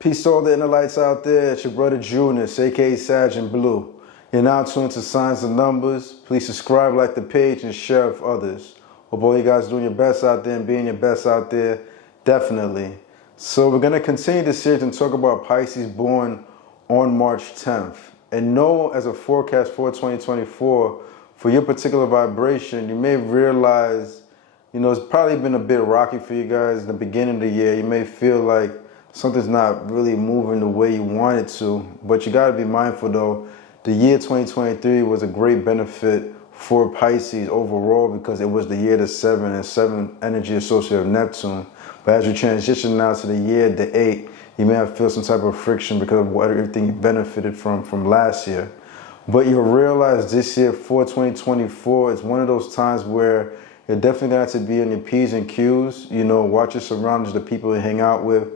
Peace to all the inner lights out there. It's your brother Junus, aka SagInBlue. You're now tuned to Signs and Numbers. Please subscribe, like the page, and share with others. Hope all you guys doing your best out there and being your best out there. Definitely. So we're going to continue this series and talk about Pisces born on March 10th. And know as a forecast for 2024, for your particular vibration, you may realize, it's probably been a bit rocky for you guys in the beginning of the year. You may feel like something's not really moving the way you want it to, but you got to be mindful though, the year 2023 was a great benefit for Pisces overall because it was the year of the 7 and 7 energy associated with Neptune. But as you transition now to the year, the 8, you may have feel some type of friction because of everything you benefited from last year. But you'll realize this year for 2024, it's one of those times where you're definitely going to have to be on your P's and Q's, watch your surroundings, the people you hang out with.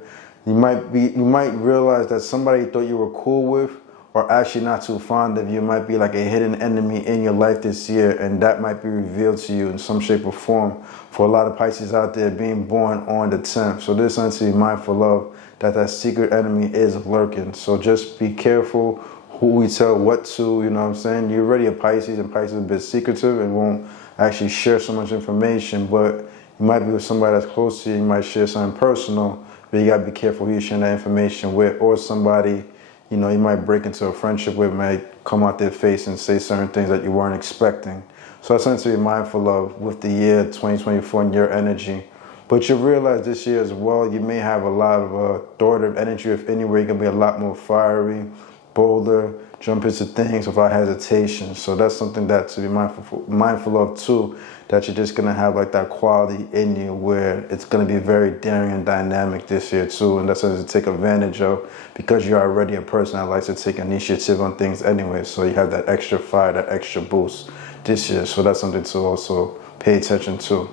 You might realize that somebody you thought you were cool with or actually not too fond of you might be like a hidden enemy in your life this year, and that might be revealed to you in some shape or form for a lot of Pisces out there being born on the 10th. So there's something to be mindful of, that secret enemy is lurking. So just be careful who we tell what to, You're already a Pisces, and Pisces is a bit secretive and won't actually share so much information, but you might be with somebody that's close to you, you might share something personal, but you gotta be careful who you're sharing that information with, or somebody, you might break into a friendship with, might come out their face and say certain things that you weren't expecting. So that's something to be mindful of with the year 2024 and your energy. But you'll realize this year as well, you may have a lot of authoritative energy within you where you're gonna be a lot more fiery, bolder, jump into things without hesitation. So that's something that to be mindful of too, that you're just gonna have like that quality in you where it's gonna be very daring and dynamic this year too, and that's something to take advantage of because you're already a person that likes to take initiative on things anyway. So you have that extra fire, that extra boost this year. So that's something to also pay attention to.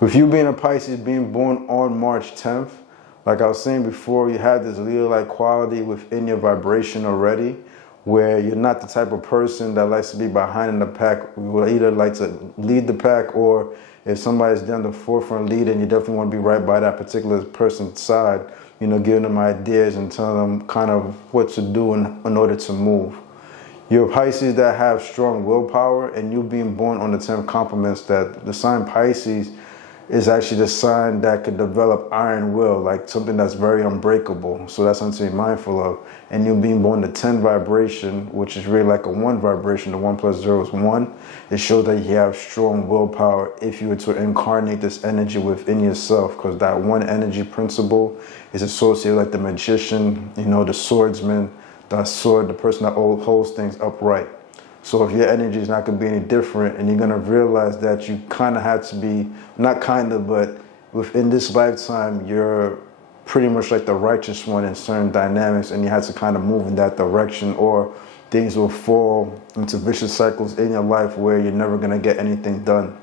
With you being a Pisces, being born on March 10th, like I was saying before, you have this Leo-like quality within your vibration already, where you're not the type of person that likes to be behind in the pack. You will either like to lead the pack, or if somebody's down the forefront leading, you definitely want to be right by that particular person's side, giving them ideas and telling them kind of what to do in order to move. You're Pisces that have strong willpower, and you being born on the 10th complements that the sign Pisces is actually the sign that could develop iron will, like something that's very unbreakable. So that's something to be mindful of. And you being born the 10 vibration, which is really like a 1 vibration, the 1 plus 0 is 1. It shows that you have strong willpower if you were to incarnate this energy within yourself, because that 1 energy principle is associated like the magician, the swordsman, the sword, the person that holds things upright. So if your energy is not going to be any different, and you're going to realize that you kind of have to be, not kind of, but within this lifetime, you're pretty much like the righteous one in certain dynamics, and you have to kind of move in that direction, or things will fall into vicious cycles in your life where you're never going to get anything done.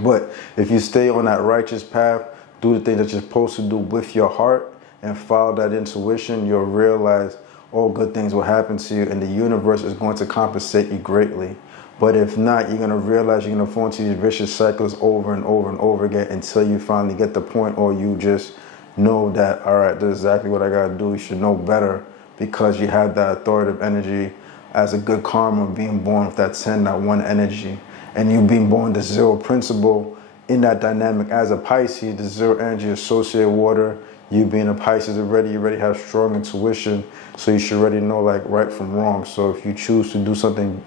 But if you stay on that righteous path, do the things that you're supposed to do with your heart, and follow that intuition, you'll realize all good things will happen to you, and the universe is going to compensate you greatly. But if not, you're going to realize you're going to fall into these vicious cycles over and over and over again until you finally get the point, or you just know that, all right, this is exactly what I got to do. You should know better because you have that authoritative energy as a good karma being born with that 10, that 1 energy. And you being born the 0 principle in that dynamic as a Pisces, the 0 energy associated water. You being a Pisces you already have strong intuition, so you should already know like right from wrong. So if you choose to do something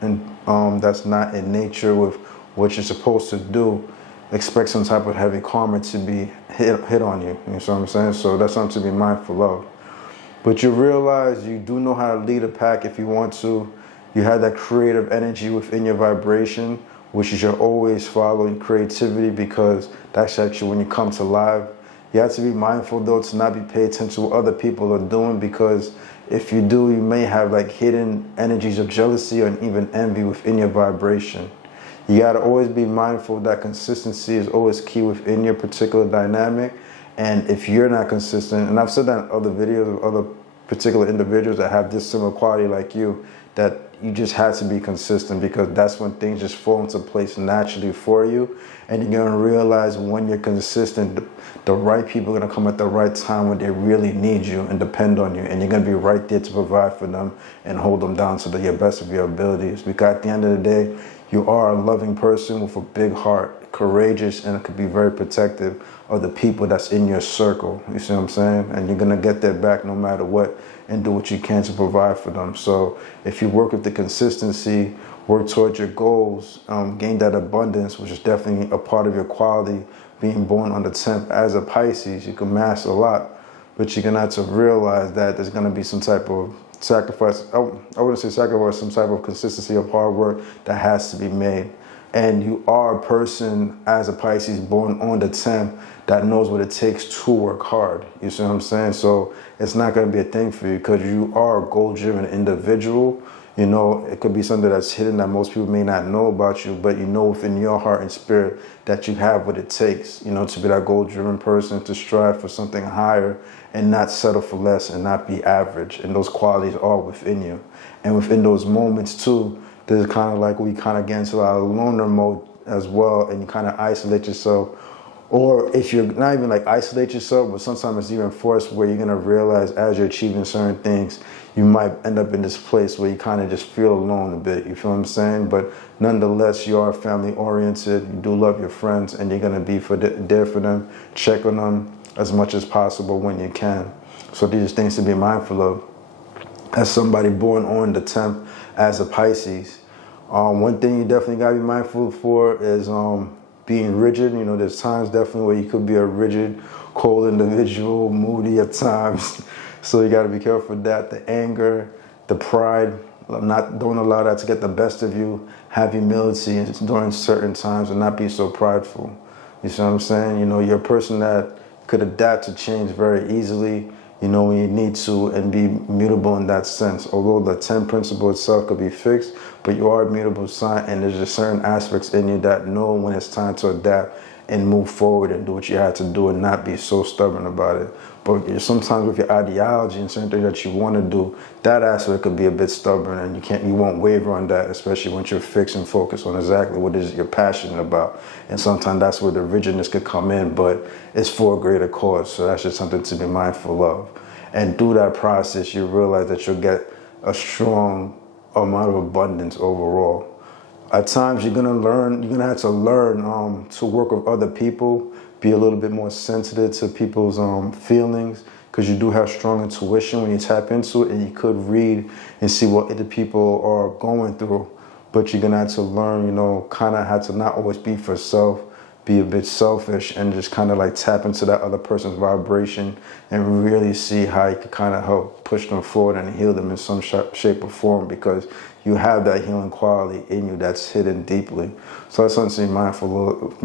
that's not in nature with what you're supposed to do, expect some type of heavy karma to be hit on you. You know what I'm saying? So that's something to be mindful of. But you realize you do know how to lead a pack if you want to. You have that creative energy within your vibration, which you should always follow in creativity, because that's actually when you come to life. You have to be mindful though to not be paying attention to what other people are doing, because if you do, you may have like hidden energies of jealousy or even envy within your vibration. You got to always be mindful that consistency is always key within your particular dynamic. And if you're not consistent, and I've said that in other videos of other particular individuals that have this similar quality like you, that you just had to be consistent, because that's when things just fall into place naturally for you. And you're gonna realize when you're consistent, the right people are gonna come at the right time when they really need you and depend on you, and you're gonna be right there to provide for them and hold them down to your best of your abilities. Because at the end of the day, you are a loving person with a big heart, courageous, and it could be very protective of the people that's in your circle. You see what I'm saying? And you're gonna get their back no matter what, and do what you can to provide for them. So if you work with the consistency, work towards your goals, gain that abundance, which is definitely a part of your quality. Being born on the 10th as a Pisces, you can master a lot, but you're gonna have to realize that there's gonna be some type of sacrifice. I wouldn't say sacrifice, some type of consistency of hard work that has to be made. And you are a person as a Pisces born on the 10th that knows what it takes to work hard. You see what I'm saying? So it's not going to be a thing for you, because you are a goal-driven individual. You know, it could be something that's hidden that most people may not know about you, but you know within your heart and spirit that you have what it takes, you know, to be that goal-driven person, to strive for something higher and not settle for less and not be average. And those qualities are within you. And within those moments too, there's kind of like we kind of get into a lot of loner mode as well, and you kind of isolate yourself. Or if you're not even like isolate yourself, but sometimes it's even forced, where you're gonna realize as you're achieving certain things, you might end up in this place where you kind of just feel alone a bit. You feel what I'm saying? But nonetheless, you are family oriented. You do love your friends, and you're gonna be there for them, check on them as much as possible when you can. So these are things to be mindful of as somebody born on the 10th as a Pisces. One thing you definitely gotta be mindful for is being rigid. You know, there's times definitely where you could be a rigid, cold individual, moody at times. So you gotta be careful with that. The anger, the pride, don't allow that to get the best of you. Have humility during certain times and not be so prideful. You see what I'm saying? You know, you're a person that could adapt to change very easily, you know, when you need to, and be mutable in that sense. Although the 10 principle itself could be fixed, but you are a mutable sign, and there's just certain aspects in you that know when it's time to adapt and move forward and do what you had to do and not be so stubborn about it. But sometimes with your ideology and certain things that you want to do, that aspect could be a bit stubborn, and you won't waver on that, especially once you're fixed and focused on exactly what it is you're passionate about. And sometimes that's where the rigidness could come in, but it's for a greater cause. So that's just something to be mindful of. And through that process, you realize that you'll get a strong amount of abundance overall. At times, you're gonna have to learn to work with other people, be a little bit more sensitive to people's feelings, because you do have strong intuition when you tap into it, and you could read and see what other people are going through. But you're gonna have to learn, you know, kind of have to not always be for self, be a bit selfish, and just kind of like tap into that other person's vibration and really see how you can kind of help push them forward and heal them in some shape or form, because you have that healing quality in you that's hidden deeply. So that's something to be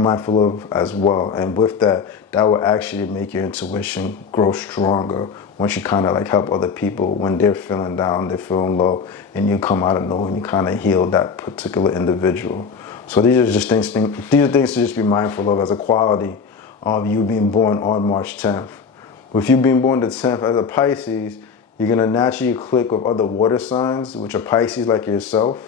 mindful of as well. And with that, that will actually make your intuition grow stronger once you kind of like help other people when they're feeling down, they're feeling low, and you come out of nowhere and you kind of heal that particular individual. So these are just things to just be mindful of as a quality of you being born on March 10th. With you being born the 10th as a Pisces, you're going to naturally click with other water signs, which are Pisces like yourself,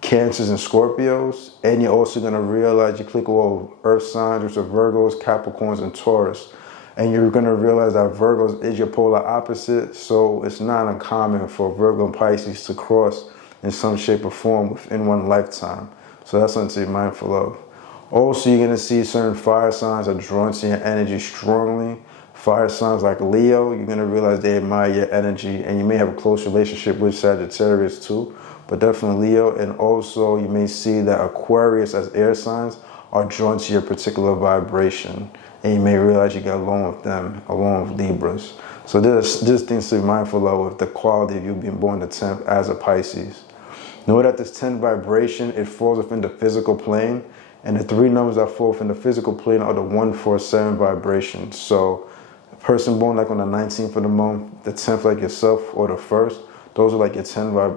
Cancers and Scorpios. And you're also going to realize you click with all earth signs, which are Virgos, Capricorns, and Taurus. And you're going to realize that Virgos is your polar opposite. So it's not uncommon for Virgo and Pisces to cross in some shape or form within one lifetime. So that's something to be mindful of. Also, you're going to see certain fire signs are drawn to your energy strongly. Fire signs like Leo, you're going to realize they admire your energy, and you may have a close relationship with Sagittarius too, but definitely Leo. And also you may see that Aquarius as air signs are drawn to your particular vibration, and you may realize you get along with them, along with Libras. So there's things to be mindful of with the quality of you being born the 10th as a Pisces. Know that this 10 vibration, it falls within the physical plane, and the 3 numbers that fall within the physical plane are the 1, 4, 7 vibrations. So a person born like on the 19th of the month, the 10th like yourself, or the 1st, those are like your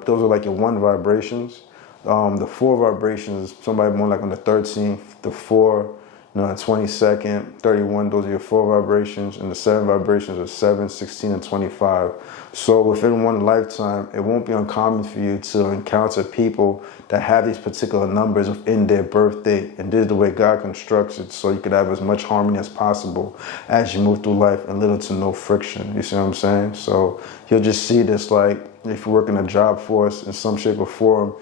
those are like your 1 vibrations. The 4 vibrations, somebody born like on the 13th, the 4, The 22nd, 31, those are your 4 vibrations, and the 7 vibrations are 7, 16, and 25. So within one lifetime, it won't be uncommon for you to encounter people that have these particular numbers within their birth date. And this is the way God constructs it, so you could have as much harmony as possible as you move through life and little to no friction. You see what I'm saying? So you'll just see this, like if you work in a job force in some shape or form,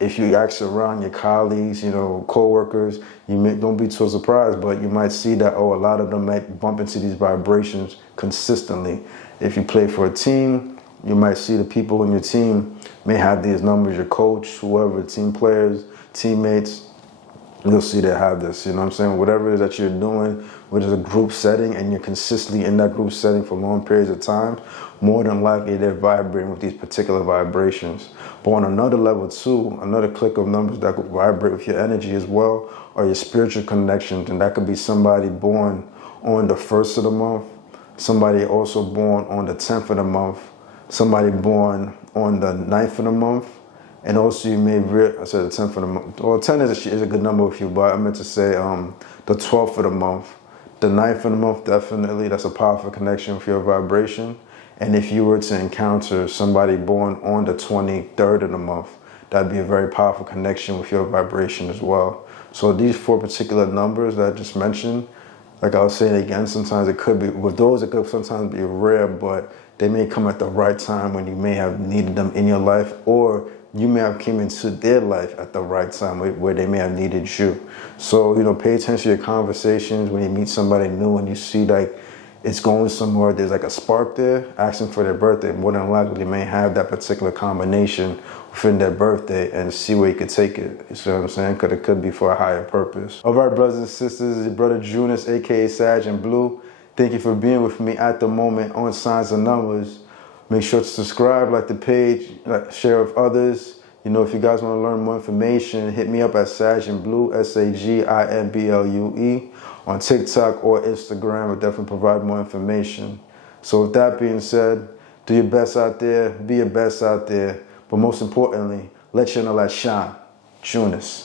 if you ask around your colleagues, co-workers, don't be too surprised, but you might see that, a lot of them might bump into these vibrations consistently. If you play for a team, you might see the people in your team may have these numbers, your coach, whoever, team players, teammates, you'll see they have this, Whatever it is that you're doing, whether it's a group setting and you're consistently in that group setting for long periods of time, more than likely they're vibrating with these particular vibrations. But on another level too, another clique of numbers that could vibrate with your energy as well are your spiritual connections. And that could be somebody born on the 1st of the month, somebody also born on the 10th of the month, somebody born on the 9th of the month, and also you may, I said the 10th of the month, well 10 is a good number with you, but I meant to say the 12th of the month. The 9th of the month, definitely, that's a powerful connection with your vibration. And if you were to encounter somebody born on the 23rd of the month, that'd be a very powerful connection with your vibration as well. So these 4 particular numbers that I just mentioned, like I was saying again, sometimes it could be, with those it could sometimes be rare, but they may come at the right time when you may have needed them in your life, or you may have came into their life at the right time where they may have needed you. So, pay attention to your conversations when you meet somebody new and you see like it's going somewhere, there's like a spark there, asking for their birthday. More than likely, they may have that particular combination within their birthday and see where you could take it. You see what I'm saying? Because it could be for a higher purpose. All right, brothers and sisters, it's your brother Junus, aka SagInBlue. Thank you for being with me at the moment on Signs and Numbers. Make sure to subscribe, like the page, share with others. If you guys want to learn more information, hit me up at SagInBlue, SagInBlue, on TikTok or Instagram. I'll definitely provide more information. So with that being said, do your best out there, be your best out there, but most importantly, let your light shine. Junus.